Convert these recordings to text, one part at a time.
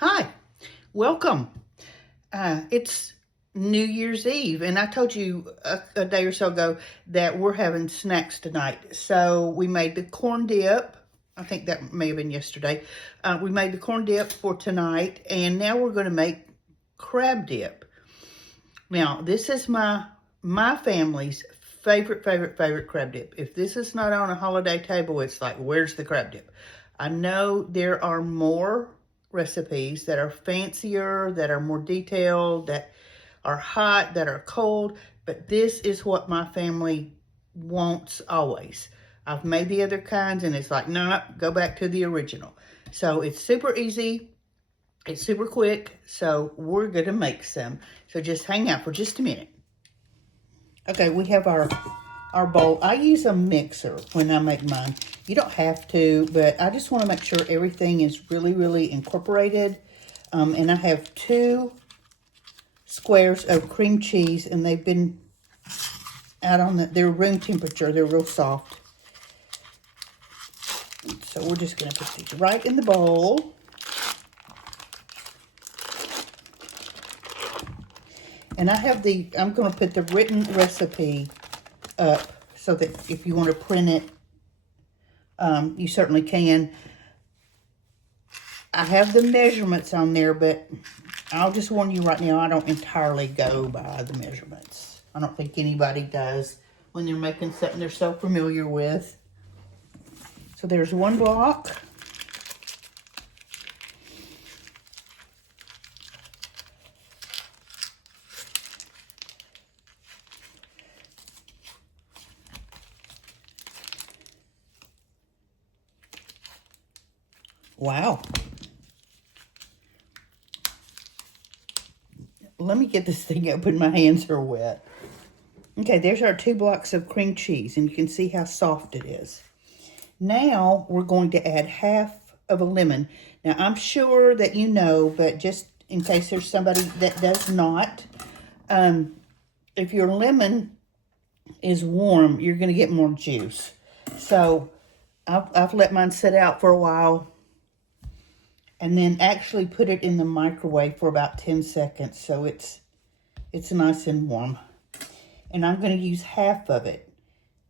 Hi, welcome. It's New Year's Eve, and I told you a day or so ago that we're having snacks tonight. So we made the corn dip. I think that may have been yesterday. We made the corn dip for tonight, and now we're going to make crab dip. Now, this is my family's favorite crab dip. If this is not on a holiday table, it's like, where's the crab dip? I know there are more recipes that are fancier, that are more detailed, that are hot, that are cold, but this is what my family wants always. I've made the other kinds and it's like, no, go back to the original. So it's super easy. It's super quick. So we're going to make some. So just hang out for just a minute. Okay, we have our bowl. I use a mixer when I make mine. You don't have to, but I just want to make sure everything is really incorporated. And I have 2 squares of cream cheese, and they've been out on they're room temperature. They're real soft. So we're just going to put these right in the bowl. And I'm going to put the written recipe up so that if you want to print it, you certainly can. I have the measurements on there, but I'll just warn you right now, I don't entirely go by the measurements. I don't think anybody does when they're making something they're so familiar with. So there's 1 block. Wow. Let me get this thing open. My hands are wet. Okay, there's our 2 blocks of cream cheese, and you can see how soft it is. Now, we're going to add half of a lemon. Now, I'm sure that you know, but just in case there's somebody that does not, if your lemon is warm, you're going to get more juice. So, I've let mine sit out for a while, and then actually put it in the microwave for about 10 seconds so it's nice and warm. And I'm going to use half of it.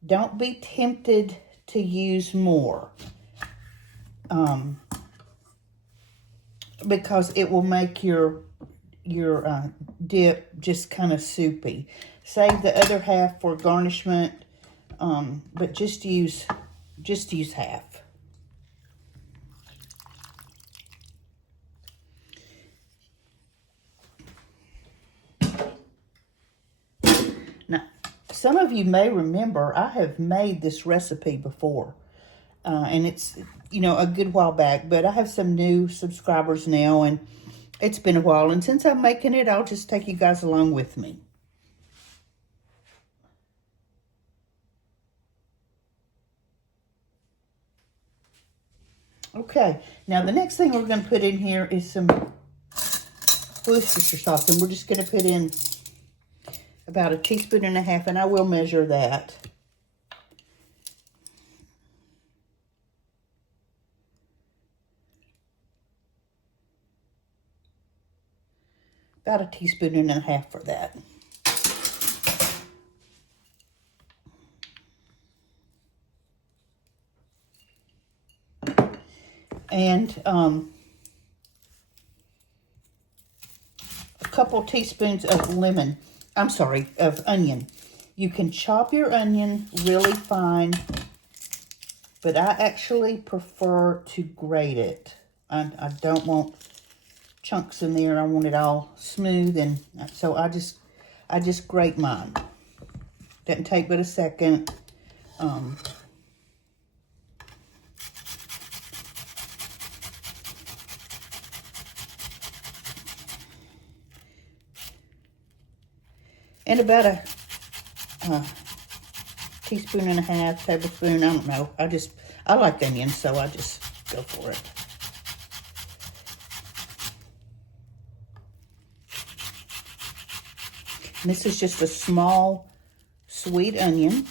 Don't be tempted to use more, because it will make your dip just kind of soupy. Save the other half for garnishment, but just use half. Now, some of you may remember I have made this recipe before, and it's, a good while back, but I have some new subscribers now, and it's been a while, and since I'm making it, I'll just take you guys along with me. Okay, now the next thing we're going to put in here is some Worcestershire sauce, and we're just going to put in about 1.5 teaspoons, and I will measure that. About 1.5 teaspoons for that. And a couple teaspoons of of onion. You can chop your onion really fine, but I actually prefer to grate it. I don't want chunks in there. I want it all smooth, and so I just grate mine. Doesn't take but a second. And about 1.5 teaspoons, tablespoon, I don't know. I like onions, so I just go for it. And this is just a small, sweet onion.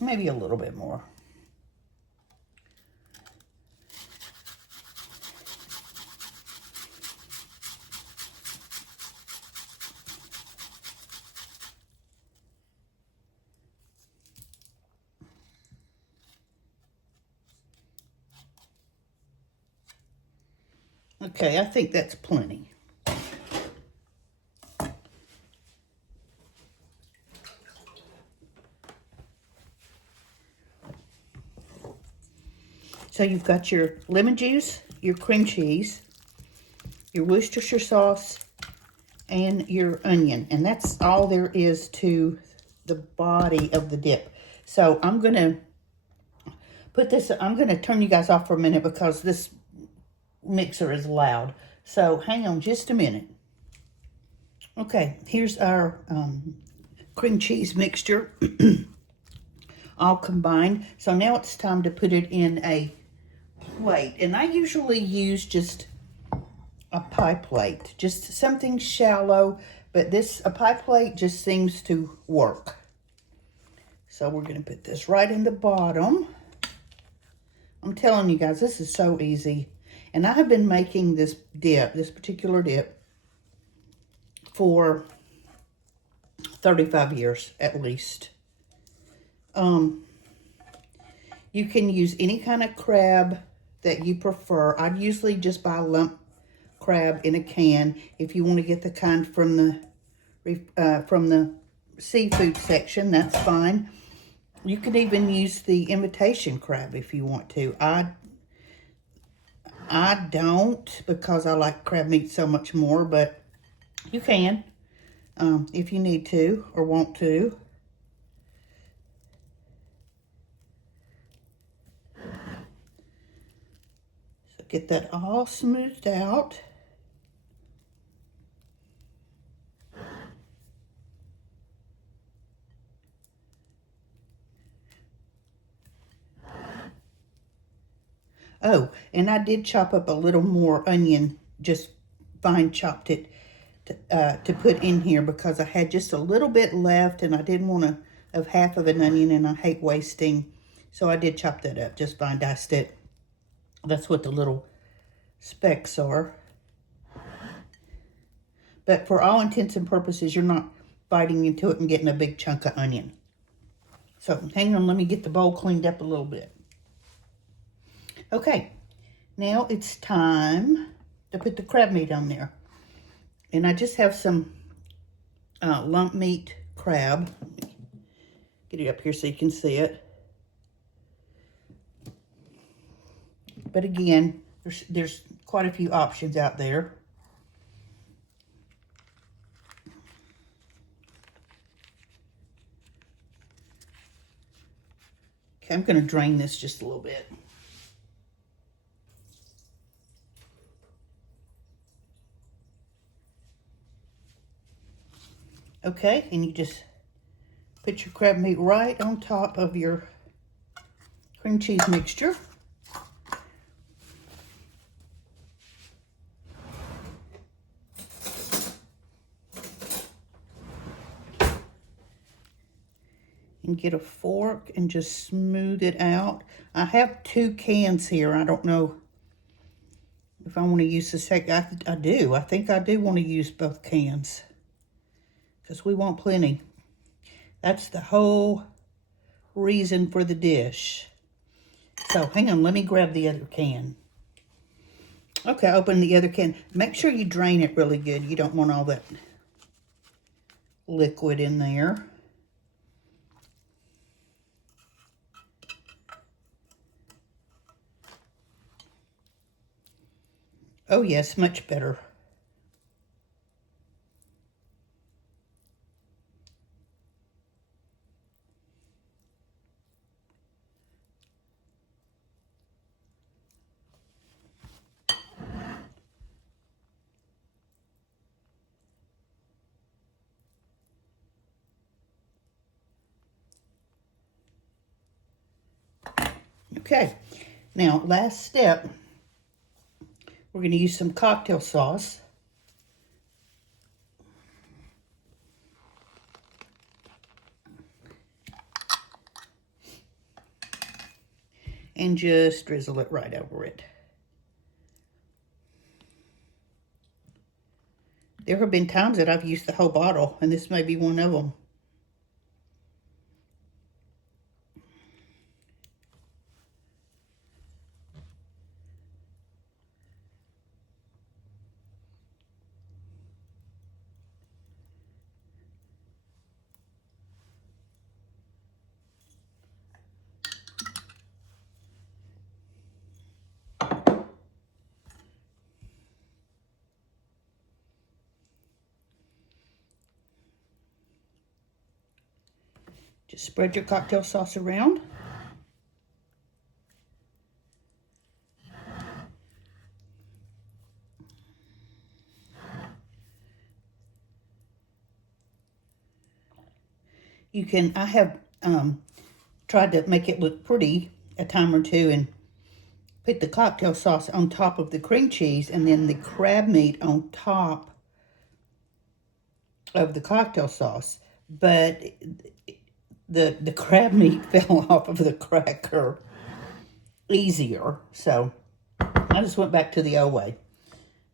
Maybe a little bit more. Okay, I think that's plenty. So you've got your lemon juice, your cream cheese, your Worcestershire sauce, and your onion. And that's all there is to the body of the dip. So I'm going to put this, I'm going to turn you guys off for a minute because this mixer is loud. So hang on just a minute. Okay, here's our cream cheese mixture all combined. So now it's time to put it in a plate. And I usually use just a pie plate, just something shallow, but a pie plate just seems to work. So we're going to put this right in the bottom. I'm telling you guys, this is so easy. And I have been making this dip, this particular dip, for 35 years at least. You can use any kind of crab that you prefer. I'd usually just buy lump crab in a can. If you want to get the kind from the seafood section, that's fine. You could even use the imitation crab if you want to. I don't, because I like crab meat so much more, but you can if you need to or want to. So get that all smoothed out. Oh, and I did chop up a little more onion, just fine chopped it to put in here because I had just a little bit left and I didn't want to have half of an onion and I hate wasting. So I did chop that up, just fine diced it. That's what the little specks are. But for all intents and purposes, you're not biting into it and getting a big chunk of onion. So hang on, let me get the bowl cleaned up a little bit. Okay, now it's time to put the crab meat on there. And I just have some lump meat crab. Let me get it up here so you can see it. But again, there's quite a few options out there. Okay, I'm going to drain this just a little bit. Okay, and you just put your crab meat right on top of your cream cheese mixture. And get a fork and just smooth it out. I have 2 cans here. I don't know if I want to use the second. I do. I think I do want to use both cans, because we want plenty. That's the whole reason for the dish. So hang on, let me grab the other can. Okay, open the other can. Make sure you drain it really good. You don't want all that liquid in there. Oh yes, much better. Okay, now last step, we're going to use some cocktail sauce. and just drizzle it right over it. There have been times that I've used the whole bottle, and this may be one of them. Just spread your cocktail sauce around. You can, I have tried to make it look pretty a time or two and put the cocktail sauce on top of the cream cheese and then the crab meat on top of the cocktail sauce. But the crab meat fell off of the cracker easier. So I just went back to the old way.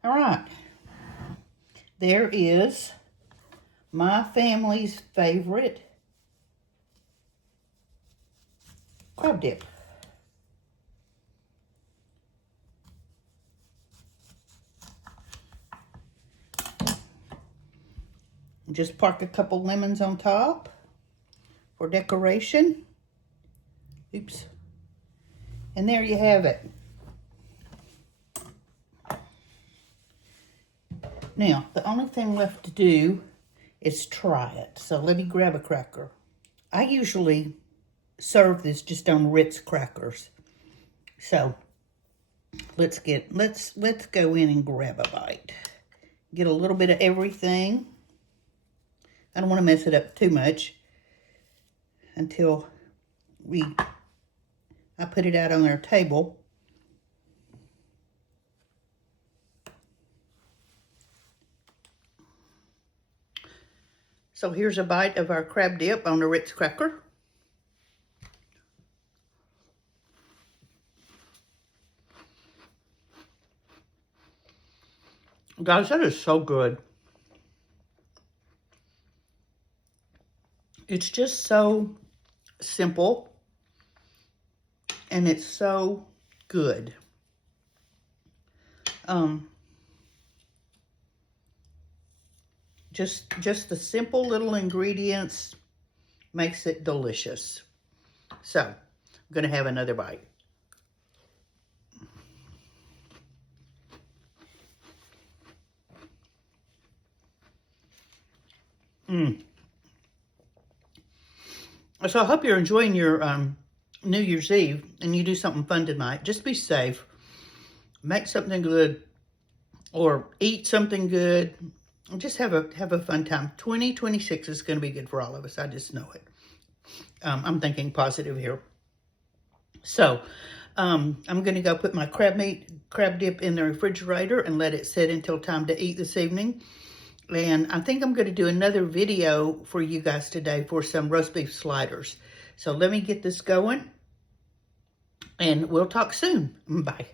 All right. There is my family's favorite crab dip. Just park a couple lemons on top for decoration. Oops. And there you have it. Now, the only thing left to do is try it. So let me grab a cracker. I usually serve this just on Ritz crackers. So let's go in and grab a bite. Get a little bit of everything. I don't want to mess it up too much until I put it out on our table. So here's a bite of our crab dip on a Ritz cracker. Guys, that is so good. It's just so simple, and it's so good. Just the simple little ingredients makes it delicious. So, I'm gonna have another bite. So I hope you're enjoying your New Year's Eve and you do something fun tonight. Just be safe. Make something good or eat something good. Just have a fun time. 2026 is going to be good for all of us. I just know it. I'm thinking positive here. So I'm going to go put my crab dip in the refrigerator and let it sit until time to eat this evening. And I think I'm going to do another video for you guys today for some roast beef sliders. So let me get this going, and we'll talk soon. Bye.